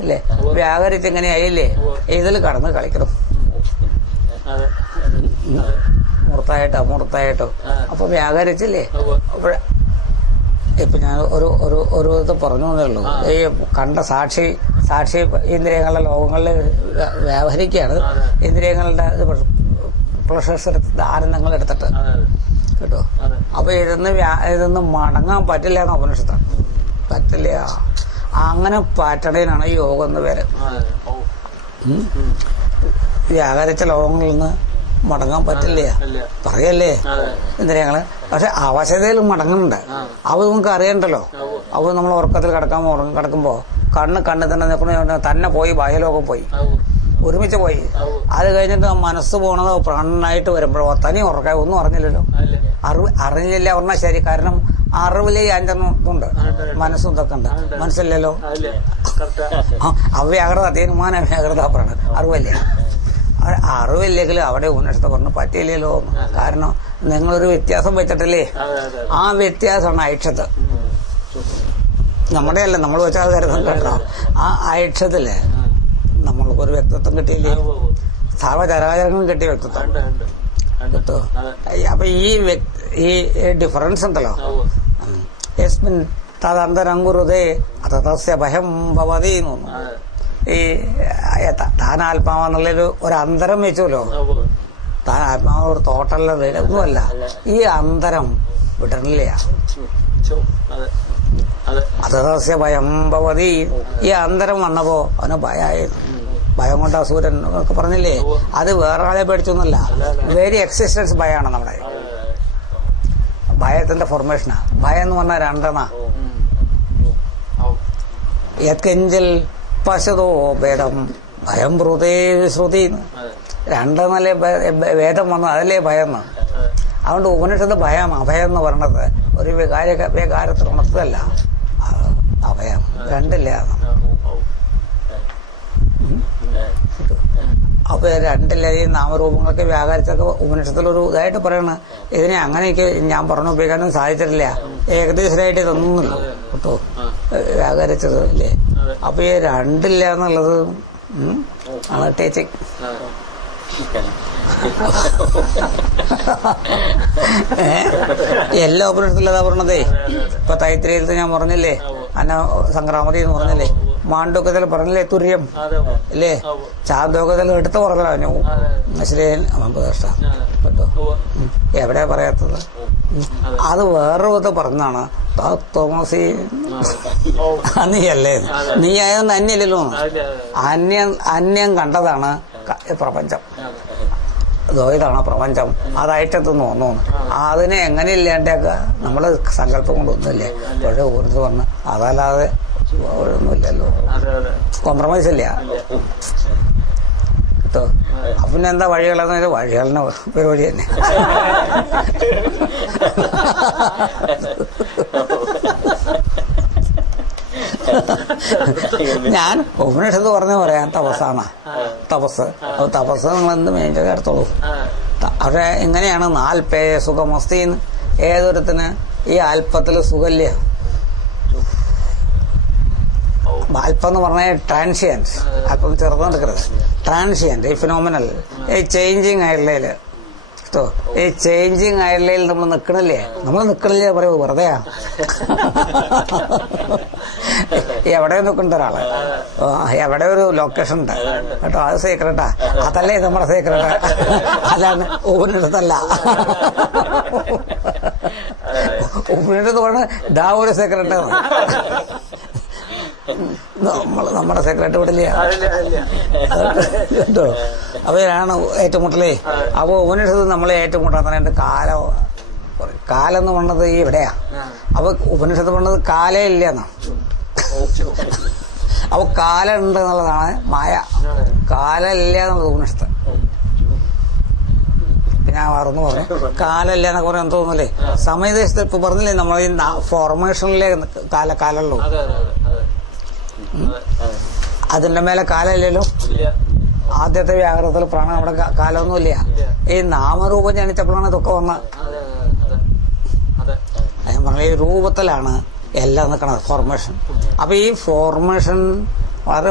അല്ലേ? വ്യാകരിച്ച് എങ്ങനെയായില്ലേ? ഇതിൽ കടന്ന് കളിക്കണം, മുഹൂർത്തായിട്ടോ മുഹൂർത്തായിട്ടോ. അപ്പൊ വ്യാകരിച്ചില്ലേ? ഇപ്പൊ ഞാൻ ഒരു ഇത് പറഞ്ഞു എന്നേ ഉള്ളൂ. ഈ കണ്ട സാക്ഷി ഇന്ദ്രിയങ്ങളുടെ ലോകങ്ങളിൽ വ്യാപരിക്കുകയാണ്. ഇന്ദ്രിയങ്ങളുടെ പ്ലഷേഴ്സ് ആനന്ദങ്ങൾ എടുത്തിട്ട് കേട്ടോ. അപ്പൊ ഇതൊന്ന് മടങ്ങാൻ പറ്റില്ല എന്ന ഉപനിഷത്താണ്. പറ്റില്ല. അങ്ങനെ പാറ്റണേനാണ് ഈ യോഗം എന്ന് പേര്. വ്യാകരിച്ച ലോകങ്ങളിൽ നിന്ന് മടങ്ങാൻ പറ്റില്ല പറയല്ലേ ഇന്ദ്രിയങ്ങള്. പക്ഷെ അവശതയിൽ മടങ്ങുന്നുണ്ട്. അവ നമുക്ക് അറിയണ്ടല്ലോ. അവ നമ്മൾ ഉറക്കത്തിൽ കിടക്കുമ്പോ കണ്ണ് തന്നെ നിൽക്കുന്ന തന്നെ പോയി, ബാഹ്യലോകം പോയി, ഒരുമിച്ച് പോയി. അത് കഴിഞ്ഞിട്ട് മനസ്സ് പോണത് പ്രാണനായിട്ട് വരുമ്പോഴോ തനി ഉറക്കായി ഒന്നും അറിഞ്ഞില്ലല്ലോ. അറിഞ്ഞില്ല പറഞ്ഞാൽ ശരി. കാരണം അറിവിലെ അഞ്ചെണ്ണമുണ്ട്, മനസ്സും ഇതൊക്കെ ഉണ്ട്. മനസ്സില്ലല്ലോ. അവ്യാകൃത തീരുമാന വ്യാകൃത പറയണത് അറിവല്ലേ. അറിവില്ലെങ്കിൽ അവിടെ ഉന്നഷ്ട പറഞ്ഞു പറ്റിയില്ലല്ലോ. കാരണം നിങ്ങളൊരു വ്യത്യാസം വെച്ചിട്ടില്ലേ? ആ വ്യത്യാസമാണ് ഐക്ഷത്ത്. നമ്മുടെ അല്ല, നമ്മൾ വെച്ചാൽ കരുതം കേട്ടോ. ആ ഐക്ഷത്തില് നമ്മൾക്കൊരു വ്യക്തിത്വം കിട്ടിയില്ലേ? സർവചരാചരങ്ങളും കിട്ടിയ വ്യക്തിത്വം കേട്ടോ. അപ്പൊ ഈ ഡിഫറൻസ് ഉണ്ടല്ലോ. യസ്മിൻ തദന്തരങ്കുരുതേ അതസ്യ ഭയം ഭവതി എന്ന് തോന്നുന്നു. ഈ താനാത്മാവെന്നുള്ളൊരു അന്തരം വെച്ചല്ലോ. താൻ ആത്മാവ് ഒരു തോട്ടല്ല, ഒന്നുമല്ല. ഈ അന്തരം വിടണില്ല. അതസ്യ ഭയം ഭവതി. ഈ അന്തരം വന്നപ്പോ അവന് ഭയമായിരുന്നു. ഭയം കൊണ്ട് അസൂരൻ ഒക്കെ പറഞ്ഞില്ലേ? അത് വേറെ ആളെ പേടിച്ചൊന്നുമല്ല. വെരി എക്സിസ്റ്റൻസ് ഭയമാണ് നമ്മുടെ ഭയത്തിന്റെ ഫോർമേഷനാ. ഭയം എന്ന് പറഞ്ഞാൽ രണ്ടെണ്ണ. യത്കിഞ്ചിൽ പശതോ ഭേദം ഭയം ബ്രൂതേ ശ്രുതി. രണ്ടെന്നല്ലേ വേദം വന്നു, അതല്ലേ ഭയം. അതുകൊണ്ട് ഉപനിഷത്ത് ഭയം അഭയം എന്ന് പറയണത് ഒരു വികാരത്തിൽ ഉണർത്തല്ല. അഭയം രണ്ടില്ല. അപ്പൊ രണ്ടില്ല. ഈ നാമരൂപങ്ങളൊക്കെ വ്യാകരിച്ചൊക്കെ ഉപനിഷത്തിലൊരു ഇതായിട്ട് പറയണ. ഇതിനെ അങ്ങനെയൊക്കെ ഞാൻ പറഞ്ഞു ഉപയോഗിക്കാനും സാധിച്ചിട്ടില്ല. ഏകദേശമായിട്ട് ഇതൊന്നുമില്ല കേട്ടോ വ്യാകരിച്ചത് അല്ലേ. അപ്പൊ ഈ രണ്ടില്ല എന്നുള്ളത് ആണ് ടീച്ചിങ്. എല്ലാ ഉപനിഷത്തിലും അതാ പറഞ്ഞതേ. ഇപ്പൊ തൈത്രീയത്തിൽ ഞാൻ പറഞ്ഞില്ലേ, സംക്രാമതി എന്ന് പറഞ്ഞില്ലേ, മാണ്ഡൂക്യത്തിൽ പറഞ്ഞില്ലേ തുര്യം അല്ലേ, ചാന്തോക്യത്തിൽ എടുത്ത് പറഞ്ഞല്ലോ ശ്രീൻ കേട്ടോ. എവിടെയാ പറയാത്തത്? അത് വേറൊരു വിധ പറഞ്ഞാണ്. തോമസി നീയല്ലേ? നീ ആയതൊന്നും അന്യല്ലല്ലോ. അന്യം കണ്ടതാണ് പ്രപഞ്ചം. ദ്വൈതാണ് പ്രപഞ്ചം. അതായിട്ടെത്തുന്നു തോന്നുന്നു. അതിനെ എങ്ങനെ ഇല്ലാണ്ടൊക്കെ നമ്മള് സങ്കല്പം കൊണ്ടൊന്നുമില്ലേ. പക്ഷെ ഓരോന്ന് പറഞ്ഞ് അതല്ലാതെ ഒന്നുമില്ലല്ലോ. കോംപ്രമൈസ് ഇല്ല കേട്ടോ. പിന്നെ എന്താ വഴികളെന്ന്? വഴികളിന് ഒരു വഴി തന്നെ. ഞാൻ ഉപനിഷത്ത് പറഞ്ഞ പറയാം തപസ്സാണ്. തപസ് നിങ്ങൾ എന്ത് മേഞ്ചൊക്കെ എടുത്തോളൂ. പക്ഷെ എങ്ങനെയാണ് നാൽപ്പേ സുഖമസ്തിന്ന്? ഏതൊരുത്തിന് ഈ അല്പത്തില് സുഖല്യ. അല്പം എന്ന് പറഞ്ഞാൽ ട്രാൻസിയൻസ്. അല്പം ചെറുതെടുക്കരുത്. ട്രാൻസിയന്റ്, ഈ ഫിനോമിനൽ, ഈ ചേഞ്ചിങ് ആയിട്ടുള്ളതില് കേട്ടോ. ഈ ചേഞ്ചിങ് ആയിട്ടുള്ളതിൽ നമ്മൾ നിൽക്കണില്ലേ പറയൂ, വെറുതെയാ. എവിടെ നിൽക്കുന്നുണ്ട് ഒരാള്, എവിടെ ഒരു ലൊക്കേഷൻ ഉണ്ട് കേട്ടോ. അത് സീക്രട്ടാ. അതല്ലേ നമ്മുടെ സീക്രട്ട്. അല്ലാണ്ട് ഊരിനടുത്തല്ല. ഊരിനടുത്ത് പറഞ്ഞ ഇതാ ഒരു സീക്രട്ട്. നമ്മുടെ സെക്രട്ടറി വിടില്ല കേട്ടോ. അവരാണ് ഏറ്റുമുട്ടലേ. അപ്പൊ ഉപനിഷത്ത് നമ്മളെ ഏറ്റുമുട്ടാൻ തന്നെ കാലം എന്ന് പറഞ്ഞത് ഈ ഇവിടെയാ. അപ്പൊ ഉപനിഷത്ത് പറഞ്ഞത് കാലേ ഇല്ലെന്നാ. അപ്പൊ കാലം ഉണ്ട് എന്നുള്ളതാണ് മായ. കാലം ഇല്ല എന്നുള്ളത് ഉപനിഷത്ത്. ഞാൻ മറന്നു പറഞ്ഞു. കാലല്ല എന്നൊക്കെ പറയാൻ തോന്നുന്നില്ലേ? സമയദേശത്ത് ഇപ്പൊ പറഞ്ഞില്ലേ നമ്മൾ ഈ ഫോർമേഷനിലെ കാലമുള്ളൂ. അതിന്റെ മേലെ കാലമില്ലല്ലോ. ആദ്യത്തെ വ്യാകരണത്തിൽ പ്രാണ നമ്മുടെ കാലമൊന്നുമില്ല. ഈ നാമരൂപം ജനിച്ചപ്പോഴാണ് ഇതൊക്കെ വന്ന. ഞാൻ പറഞ്ഞ ഈ രൂപത്തിലാണ് എല്ലാം നിൽക്കണത്, ഫോർമേഷൻ. അപ്പൊ ഈ ഫോർമേഷൻ വളരെ